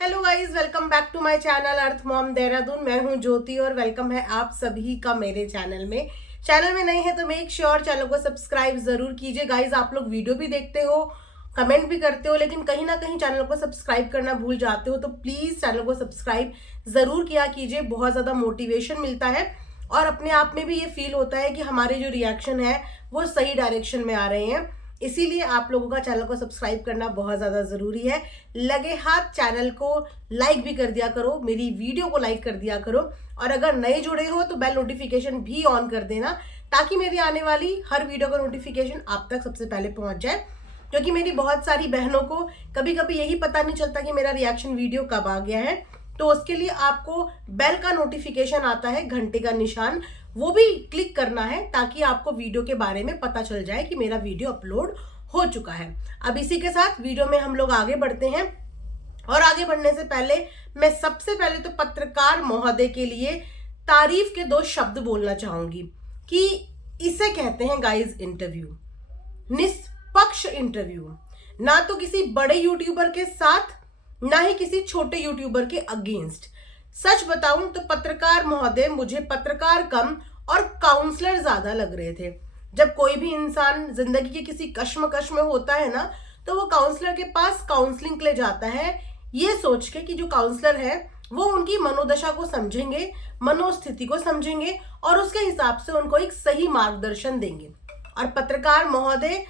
Hello guys, welcome back to my channel earth mom Dehradun. मैं हूं ज्योति और वेलकम है आप सभी का मेरे चैनल में नए हैं तो मेक श्योर चैनल को सब्सक्राइब जरूर कीजिए। गाइस, आप लोग वीडियो भी देखते हो, कमेंट भी करते हो, लेकिन कहीं ना कहीं चैनल को सब्सक्राइब करना भूल जाते हो, तो प्लीज चैनल को सब्सक्राइब जरूर किया कीजिए। बहुत ज्यादा मोटिवेशन मिलता है और अपने आप में भी ये फील होता है कि हमारे जो रिएक्शन है वो सही डायरेक्शन में आ रहे हैं। इसीलिए आप लोगों का चैनल को सब्सक्राइब करना बहुत ज़्यादा ज़रूरी है। लगे हाथ चैनल को लाइक भी कर दिया करो, मेरी वीडियो को लाइक कर दिया करो, और अगर नए जुड़े हो तो बेल नोटिफिकेशन भी ऑन कर देना ताकि मेरी आने वाली हर वीडियो का नोटिफिकेशन आप तक सबसे पहले पहुंच जाए। क्योंकि मेरी बहुत सारी बहनों को कभी कभी यही पता नहीं चलता कि मेरा रिएक्शन वीडियो कब आ गया है, तो उसके लिए आपको बेल का नोटिफिकेशन आता है, घंटे का निशान, वो भी क्लिक करना है ताकि आपको वीडियो के बारे में पता चल जाए कि मेरा वीडियो अपलोड हो चुका है। अब इसी के साथ वीडियो में हम लोग आगे बढ़ते हैं, और आगे बढ़ने से पहले मैं सबसे पहले तो पत्रकार महोदय के लिए तारीफ के दो शब्द बोलना चाहूंगी कि इसे कहते हैं गाइस इंटरव्यू, निष्पक्ष इंटरव्यू। ना तो किसी बड़े यूट्यूबर के साथ, ना ही किसी छोटे यूट्यूबर के अगेंस्ट। सच बताऊं तो पत्रकार महोदय मुझे पत्रकार कम और काउंसलर ज्यादा लग रहे थे। जब कोई भी इंसान जिंदगी के किसी कश्मकश में होता है ना, तो वो काउंसलर के पास काउंसलिंग के लिए जाता है, ये सोच के कि जो काउंसलर है वो उनकी मनोदशा को समझेंगे, मनोस्थिति को समझेंगे और उसके हिसाब से उनको एक सही मार्गदर्शन देंगे। और पत्रकार महोदय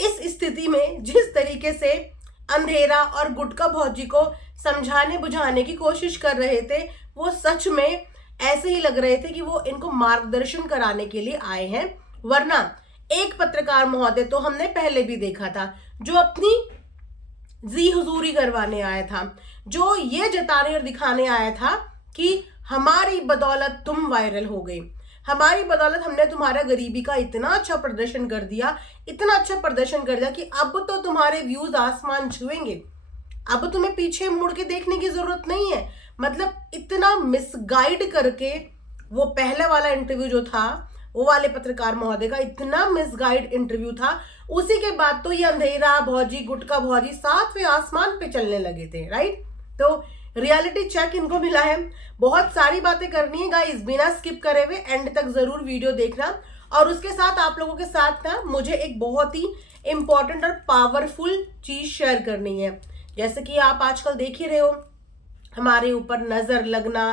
इस स्थिति में जिस तरीके से अंधेरा और गुटका भौजी को समझाने बुझाने की कोशिश कर रहे थे, वो सच में ऐसे ही लग रहे थे कि वो इनको मार्गदर्शन कराने के लिए आए हैं। वरना एक पत्रकार महोदय तो हमने पहले भी देखा था जो अपनी जी हुजूरी करवाने आया था, जो ये जताने और दिखाने आया था कि हमारी बदौलत तुम वायरल हो गई, हमारी बदौलत हमने तुम्हारा गरीबी का इतना अच्छा प्रदर्शन कर दिया, इतना अच्छा प्रदर्शन कर दिया कि अब तो तुम्हारे व्यूज आसमान छुएंगे, अब तुम्हें पीछे मुड़ के देखने की जरूरत नहीं है। मतलब इतना मिसगाइड करके वो पहले वाला इंटरव्यू जो था, वो वाले पत्रकार महोदय का इतना मिसगाइड इंटरव्यू था, उसी के बाद तो ये अंधेरा भौजी गुटका भौजी सातवें आसमान पे चलने लगे थे, राइट। तो रियलिटी चेक इनको मिला है। बहुत सारी बातें करनी है गाइस, बिना स्किप करे हुए एंड तक जरूर वीडियो देखना। और उसके साथ आप लोगों के साथ ना मुझे एक बहुत ही इंपॉर्टेंट और पावरफुल चीज शेयर करनी है। जैसे कि आप आजकल देख ही रहे हो, हमारे ऊपर नजर लगना,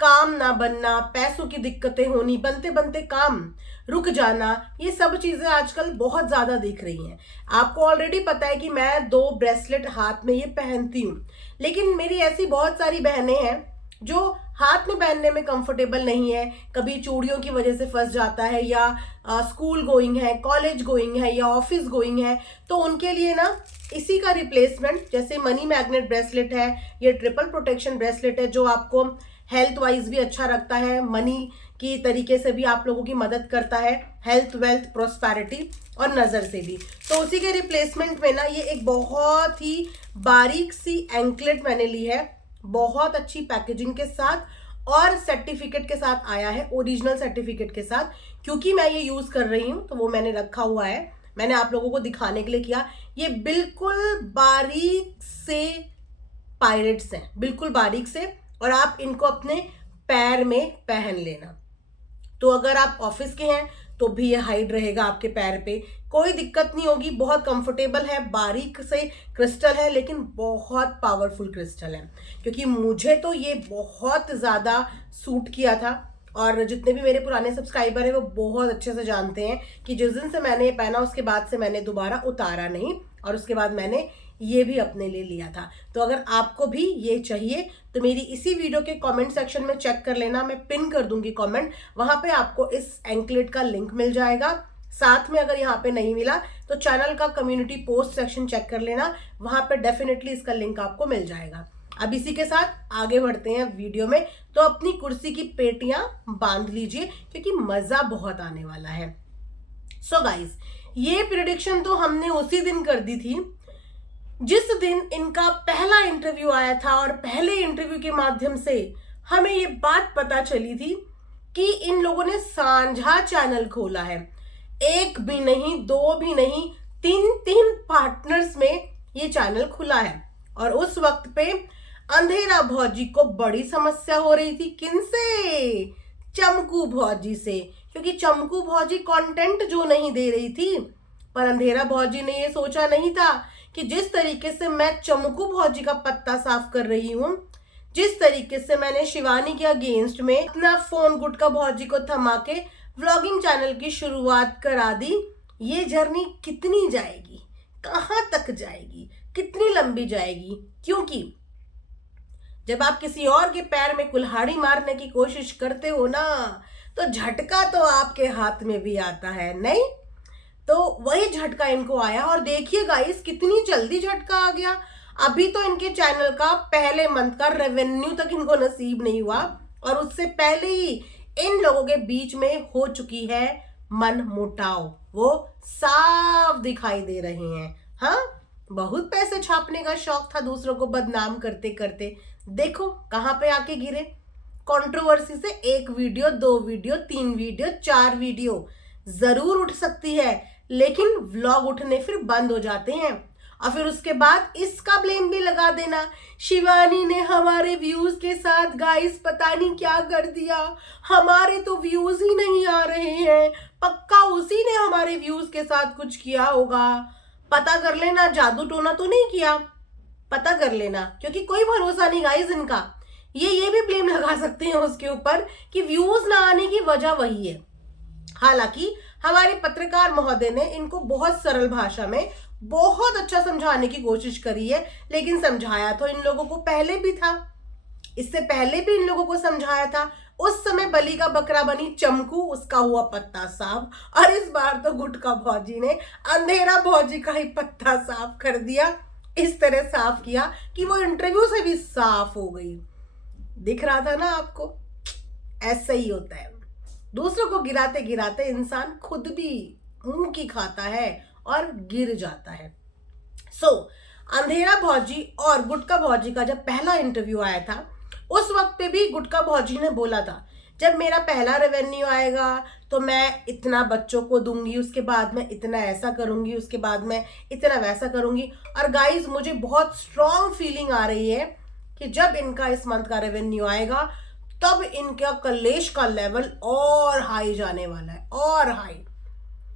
काम ना बनना, पैसों की दिक्कतें होनी, बनते बनते काम रुक जाना, ये सब चीजें आजकल बहुत ज्यादा दिख रही हैं। आपको ऑलरेडी पता है कि मैं 2 ब्रेसलेट हाथ में ये पहनती हूँ, लेकिन मेरी ऐसी बहुत सारी बहनें हैं जो हाथ में पहनने में कंफर्टेबल नहीं है, कभी चूड़ियों की वजह से फंस जाता है, या स्कूल गोइंग है, कॉलेज गोइंग है, या ऑफिस गोइंग है, तो उनके लिए ना इसी का रिप्लेसमेंट जैसे मनी मैग्नेट ब्रेसलेट है, ये ट्रिपल प्रोटेक्शन ब्रेसलेट है जो आपको हेल्थ वाइज भी अच्छा रखता है, मनी की तरीके से भी आप लोगों की मदद करता है, हेल्थ वेल्थ प्रोस्पेरिटी और नज़र से भी। तो उसी के रिप्लेसमेंट में ना ये एक बहुत ही बारीक सी एंकलेट मैंने ली है, बहुत अच्छी पैकेजिंग के साथ और सर्टिफिकेट के साथ आया है, ओरिजिनल सर्टिफिकेट के साथ। क्योंकि मैं ये यूज़ कर रही हूँ तो वो मैंने रखा हुआ है, मैंने आप लोगों को दिखाने के लिए किया। ये बिल्कुल बारीक से पायरेट्स हैं, बिल्कुल बारीक से, और आप इनको अपने पैर में पहन लेना। तो अगर आप ऑफिस के हैं तो भी ये हाइड रहेगा आपके पैर पे, कोई दिक्कत नहीं होगी, बहुत कंफर्टेबल है, बारीक से क्रिस्टल है लेकिन बहुत पावरफुल क्रिस्टल है। क्योंकि मुझे तो ये बहुत ज़्यादा सूट किया था, और जितने भी मेरे पुराने सब्सक्राइबर हैं वो बहुत अच्छे से जानते हैं कि जिस दिन से मैंने ये पहना उसके बाद से मैंने दोबारा उतारा नहीं, और उसके बाद मैंने ये भी अपने लिए लिया था। तो अगर आपको भी ये चाहिए तो मेरी इसी वीडियो के कमेंट सेक्शन में चेक कर लेना, मैं पिन कर दूंगी कमेंट, वहां पे आपको इस एंकलेट का लिंक मिल जाएगा। साथ में अगर यहाँ पे नहीं मिला तो चैनल का कम्युनिटी पोस्ट सेक्शन चेक कर लेना, वहां पे डेफिनेटली इसका लिंक आपको मिल जाएगा। अब इसी के साथ आगे बढ़ते हैं वीडियो में, तो अपनी कुर्सी की पेटियां बांध लीजिए क्योंकि मजा बहुत आने वाला है। सो गाइस, ये प्रिडिक्शन तो हमने उसी दिन कर दी थी जिस दिन इनका पहला इंटरव्यू आया था, और पहले इंटरव्यू के माध्यम से हमें ये बात पता चली थी कि इन लोगों ने साझा चैनल खोला है। एक भी नहीं, दो भी नहीं, 3 पार्टनर्स में ये चैनल खुला है। और उस वक्त पे अंधेरा भौजी को बड़ी समस्या हो रही थी। किनसे? चमकू भौजी से, क्योंकि चमकू भौजी कंटेंट जो नहीं दे रही थी। पर अंधेरा भौजी ने ये सोचा नहीं था कि जिस तरीके से मैं चमकू भौजी का पत्ता साफ कर रही हूँ, जिस तरीके से मैंने शिवानी के अगेंस्ट में अपना फोन गुटका भौजी को थमा के व्लॉगिंग चैनल की शुरुआत करा दी, ये जर्नी कितनी जाएगी, कहाँ तक जाएगी, कितनी लंबी जाएगी। क्योंकि जब आप किसी और के पैर में कुल्हाड़ी मारने की कोशिश करते हो ना, तो झटका तो आपके हाथ में भी आता है, नहीं? तो वही झटका इनको आया। और देखिए गाइस, कितनी जल्दी झटका आ गया। अभी तो इनके चैनल का पहले मंथ का रेवेन्यू तक इनको नसीब नहीं हुआ, और उससे पहले ही इन लोगों के बीच में हो चुकी है मन मुटाव। वो साफ दिखाई दे रहे हैं। हाँ, बहुत पैसे छापने का शौक था दूसरों को बदनाम करते करते, देखो कहाँ पे आके गिरे। कंट्रोवर्सी से 1 वीडियो, 2 वीडियो, 3 वीडियो, 4 वीडियो जरूर उठ सकती है, लेकिन व्लॉग उठने फिर बंद हो जाते हैं। और फिर उसके बाद इसका ब्लेम भी लगा देना, शिवानी ने हमारे व्यूज के साथ गाइस पता नहीं क्या कर दिया, हमारे तो व्यूज ही नहीं आ रहे हैं, पक्का उसी ने हमारे व्यूज के साथ कुछ किया होगा। पता कर लेना, जादू टोना तो नहीं किया, पता कर लेना, क्योंकि कोई भरोसा नहीं गाइस इनका। ये भी ब्लेम लगा सकते हैं उसके ऊपर कि व्यूज ना आने की वजह वही है। हालांकि हमारे पत्रकार महोदय ने इनको बहुत सरल भाषा में बहुत अच्छा समझाने की कोशिश करी है, लेकिन समझाया तो इन लोगों को पहले भी था, इससे पहले भी इन लोगों को समझाया था। उस समय बलि का बकरा बनी चमकू, उसका हुआ पत्ता साफ, और इस बार तो गुटका भौजी ने अंधेरा भौजी का ही पत्ता साफ कर दिया। इस तरह साफ किया कि वो इंटरव्यू से भी साफ हो गई। दिख रहा था ना आपको, ऐसा ही होता है। दूसरों को गिराते गिराते इंसान खुद भी मुंह की खाता है और गिर जाता है। अंधेरा भौजी और गुटका भौजी का जब पहला इंटरव्यू आया था, उस वक्त पे भी गुटका भौजी ने बोला था, जब मेरा पहला रेवेन्यू आएगा तो मैं इतना बच्चों को दूंगी, उसके बाद मैं इतना ऐसा करूंगी, उसके बाद मैं इतना वैसा करूंगी। और गाइस, मुझे बहुत स्ट्रॉन्ग फीलिंग आ रही है कि जब इनका इस मंथ का रेवेन्यू आएगा, तब इनका कलेश का लेवल और हाई जाने वाला है, और हाई,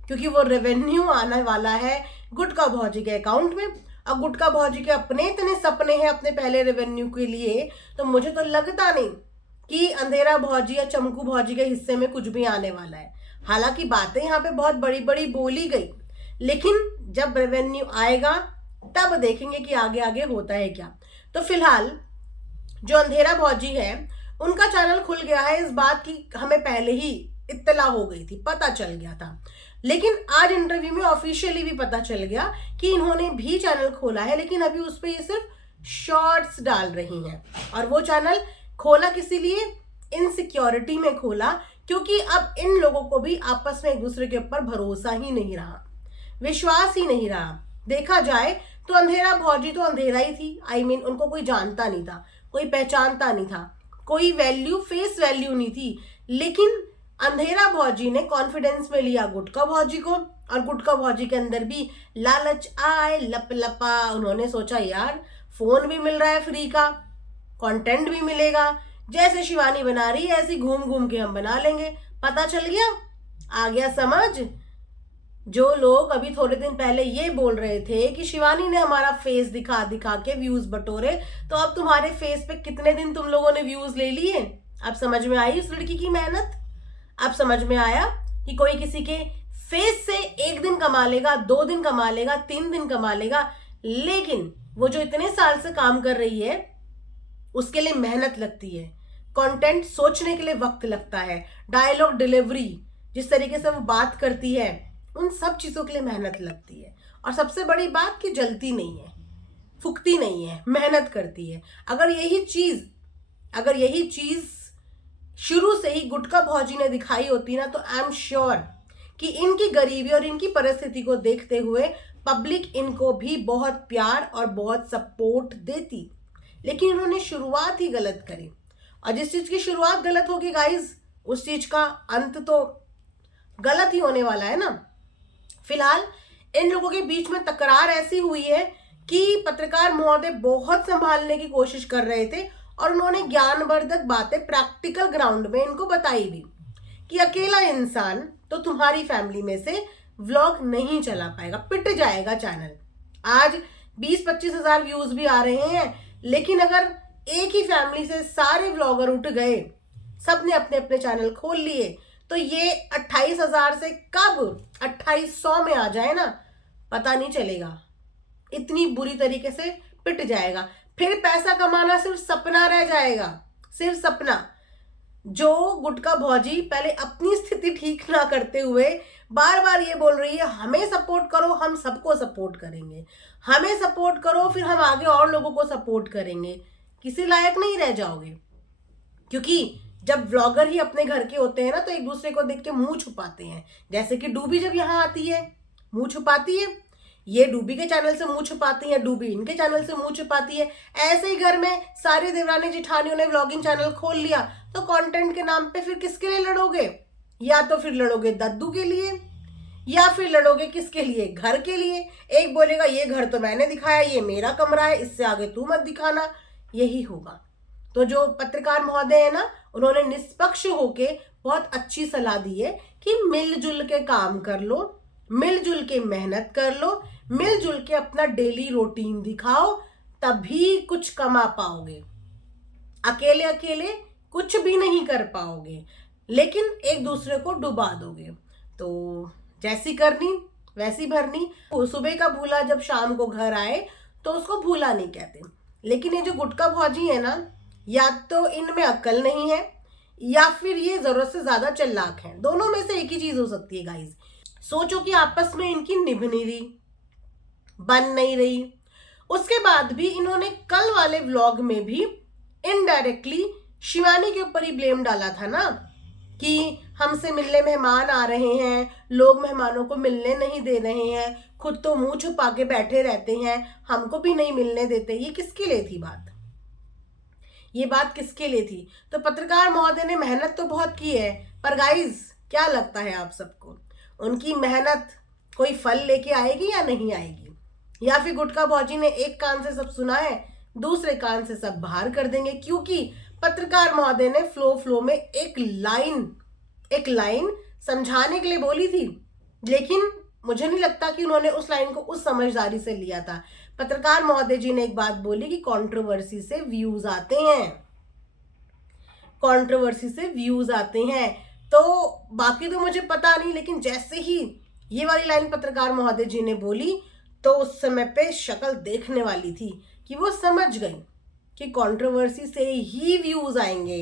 क्योंकि वो रेवेन्यू आने वाला है गुटका भौजी के अकाउंट में। अब गुटका भौजी के अपने इतने सपने हैं अपने पहले रेवेन्यू के लिए, तो मुझे तो लगता नहीं कि अंधेरा भौजी या चमकू भौजी के हिस्से में कुछ भी आने वाला है। हालांकि बातें यहाँ पे बहुत बड़ी बड़ी बोली गई, लेकिन जब रेवेन्यू आएगा तब देखेंगे कि आगे आगे होता है क्या। तो फिलहाल जो अंधेरा भौजी है, उनका चैनल खुल गया है, इस बात की हमें पहले ही इत्तला हो गई थी, पता चल गया था। लेकिन आज इंटरव्यू में ऑफिशियली भी पता चल गया कि इन्होंने भी चैनल खोला है, लेकिन अभी उस पर ये सिर्फ शॉर्ट्स डाल रही हैं। और वो चैनल खोला किसी लिए? इनसिक्योरिटी में खोला, क्योंकि अब इन लोगों को भी आपस में एक दूसरे के ऊपर भरोसा ही नहीं रहा, विश्वास ही नहीं रहा। देखा जाए तो अंधेरा भौजी तो अंधेरा ही थी, उनको कोई जानता नहीं था, कोई पहचानता नहीं था, कोई वैल्यू, फेस वैल्यू नहीं थी। लेकिन अंधेरा भौजी ने कॉन्फिडेंस में लिया गुटका भौजी को, और गुटका भौजी के अंदर भी लालच आए, लपलपा। उन्होंने सोचा यार, फोन भी मिल रहा है फ्री का, कंटेंट भी मिलेगा, जैसे शिवानी बना रही है ऐसे घूम घूम के हम बना लेंगे। पता चल गया, आ गया समझ। जो लोग अभी थोड़े दिन पहले ये बोल रहे थे कि शिवानी ने हमारा फेस दिखा दिखा के व्यूज बटोरे, तो अब तुम्हारे फेस पे कितने दिन तुम लोगों ने व्यूज ले लिए। अब समझ में आई उस लड़की की मेहनत। अब समझ में आया कि कोई किसी के फेस से 1 दिन कमा लेगा, 2 दिन कमा लेगा, 3 दिन कमा लेगा, लेकिन वो जो इतने साल से काम कर रही है उसके लिए मेहनत लगती है, कंटेंट सोचने के लिए वक्त लगता है, डायलॉग डिलीवरी, जिस तरीके से वो बात करती है, उन सब चीजों के लिए मेहनत लगती है। और सबसे बड़ी बात कि जलती नहीं है, फुकती नहीं है, मेहनत करती है। अगर यही चीज शुरू से ही गुटका भौजी ने दिखाई होती ना, तो आई एम श्योर कि इनकी गरीबी और इनकी परिस्थिति को देखते हुए पब्लिक इनको भी बहुत प्यार और बहुत सपोर्ट देती। लेकिन इन्होंने शुरुआत ही गलत करी, और जिस चीज की शुरुआत गलत होगी गाइज, उस चीज का अंत तो गलत ही होने वाला है ना। फिलहाल इन लोगों के बीच में तकरार ऐसी हुई है कि पत्रकार महोदय बहुत संभालने की कोशिश कर रहे थे और उन्होंने ज्ञानवर्धक बातें प्रैक्टिकल ग्राउंड में इनको बताई भी कि अकेला इंसान तो तुम्हारी फैमिली में से व्लॉग नहीं चला पाएगा, पिट जाएगा चैनल। आज 20-25 हजार व्यूज भी आ रहे हैं, लेकिन अगर एक ही फैमिली से सारे व्लॉगर उठ गए, सबने अपने अपने चैनल खोल लिए, तो ये 28,000 से कब 2800 में आ जाए ना, पता नहीं चलेगा। इतनी बुरी तरीके से पिट जाएगा। फिर पैसा कमाना सिर्फ सपना रह जाएगा, सिर्फ सपना। जो गुटका भौजी पहले अपनी स्थिति ठीक ना करते हुए बार बार ये बोल रही है हमें सपोर्ट करो, हम सबको सपोर्ट करेंगे, हमें सपोर्ट करो, फिर हम आगे और लोगों को सपोर्ट करेंगे, किसी लायक नहीं रह जाओगे। क्योंकि जब व्लॉगर ही अपने घर के होते हैं ना, तो एक दूसरे को देख के मुंह छुपाते हैं। जैसे कि डूबी जब यहाँ आती है मुंह छुपाती है, ये डूबी के चैनल से मुंह छुपाती है, डूबी इनके चैनल से मुंह छुपाती है। ऐसे ही घर में सारी देवरानी जिठानियों ने व्लॉगिंग चैनल खोल लिया, तो कंटेंट के नाम पे फिर किसके लिए लड़ोगे? या तो फिर लड़ोगे दद्दू के लिए, या फिर लड़ोगे किसके लिए? घर के लिए। एक बोलेगा ये घर तो मैंने दिखाया, ये मेरा कमरा है, इससे आगे तू मत दिखाना, यही होगा। तो जो पत्रकार महोदय है ना, उन्होंने निष्पक्ष होके बहुत अच्छी सलाह दी है कि मिलजुल के काम कर लो, मिलजुल के मेहनत कर लो, मिलजुल के अपना डेली रूटीन दिखाओ, तभी कुछ कमा पाओगे। अकेले अकेले कुछ भी नहीं कर पाओगे, लेकिन एक दूसरे को डुबा दोगे। तो जैसी करनी वैसी भरनी। सुबह का भूला जब शाम को घर आए तो उसको भूला नहीं कहते। लेकिन ये जो गुटका भौजी है ना, या तो इनमें अक्ल नहीं है, या फिर ये जरूरत से ज्यादा चालाक हैं। दोनों में से एक ही चीज हो सकती है गाइस। सोचो कि आपस में इनकी निभ नहीं रही, बन नहीं रही। उसके बाद भी इन्होंने कल वाले व्लॉग में भी इनडायरेक्टली शिवानी के ऊपर ही ब्लेम डाला था ना, कि हमसे मिलने मेहमान आ रहे हैं, लोग मेहमानों को मिलने नहीं दे रहे हैं, खुद तो मुंह छुपा के बैठे रहते हैं, हमको भी नहीं मिलने देते। ये किसके लिए थी बात? ये बात किसके लिए थी? तो पत्रकार महोदय ने मेहनत तो बहुत की है, पर गाइस क्या लगता है आप सबको, उनकी मेहनत कोई फल लेके आएगी या नहीं आएगी? या फिर गुटका भौजी ने एक कान से सब सुना है, दूसरे कान से सब बाहर कर देंगे? क्योंकि पत्रकार महोदय ने फ्लो में एक लाइन समझाने के लिए बोली थी, लेकिन मुझे नहीं लगता कि उन्होंने उस लाइन को उस समझदारी से लिया था। पत्रकार महोदय जी ने एक बात बोली कि कंट्रोवर्सी से व्यूज आते हैं, कंट्रोवर्सी से व्यूज आते हैं। तो बाकी तो मुझे पता नहीं, लेकिन जैसे ही ये वाली लाइन पत्रकार महोदय जी ने बोली, तो उस समय पे शक्ल देखने वाली थी कि वो समझ गई कि कंट्रोवर्सी से ही व्यूज आएंगे।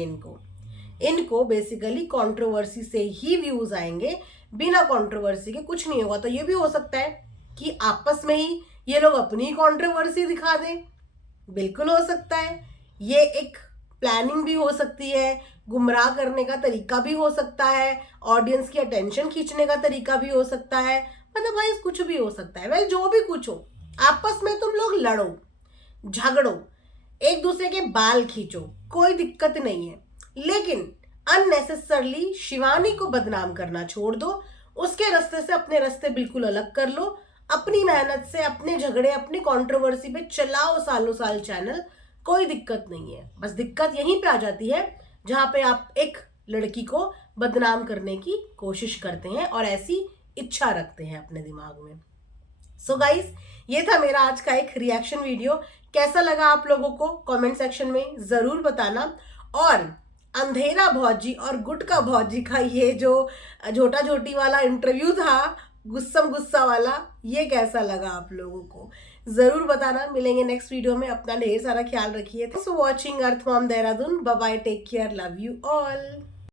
इनको बेसिकली कंट्रोवर्सी से ही व्यूज आएंगे, बिना कंट्रोवर्सी के कुछ नहीं होगा। तो ये भी हो सकता है कि आपस में ही ये लोग अपनी कंट्रोवर्सी दिखा दें, बिल्कुल हो सकता है। ये एक प्लानिंग भी हो सकती है, गुमराह करने का तरीका भी हो सकता है, ऑडियंस की अटेंशन खींचने का तरीका भी हो सकता है। मतलब भाई कुछ भी हो सकता है। भाई जो भी कुछ हो, आपस में तुम लोग लड़ो, झगड़ो, एक दूसरे के बाल खींचो, कोई दिक्कत नहीं है, लेकिन अननेसेसरली शिवानी को बदनाम करना छोड़ दो। उसके रास्ते से अपने रास्ते बिल्कुल अलग कर लो। अपनी मेहनत से, अपने झगड़े, अपनी कंट्रोवर्सी पे चलाओ सालों साल चैनल, कोई दिक्कत नहीं है। बस दिक्कत यहीं पे आ जाती है जहां पे आप एक लड़की को बदनाम करने की कोशिश करते हैं और ऐसी इच्छा रखते हैं अपने दिमाग में। सो गाइस, ये था मेरा आज का एक रिएक्शन वीडियो। कैसा लगा आप लोगों को कमेंट सेक्शन में जरूर बताना। और अंधेरा भौजी और गुटका भौजी का ये जो झोटा झोटी वाला इंटरव्यू था, गुस्सा वाला, ये कैसा लगा आप लोगों को जरूर बताना। मिलेंगे नेक्स्ट वीडियो में। अपना ढेर सारा ख्याल रखिए। Thanks for watching earth mom Dehradun. Bye bye, take care, love you all.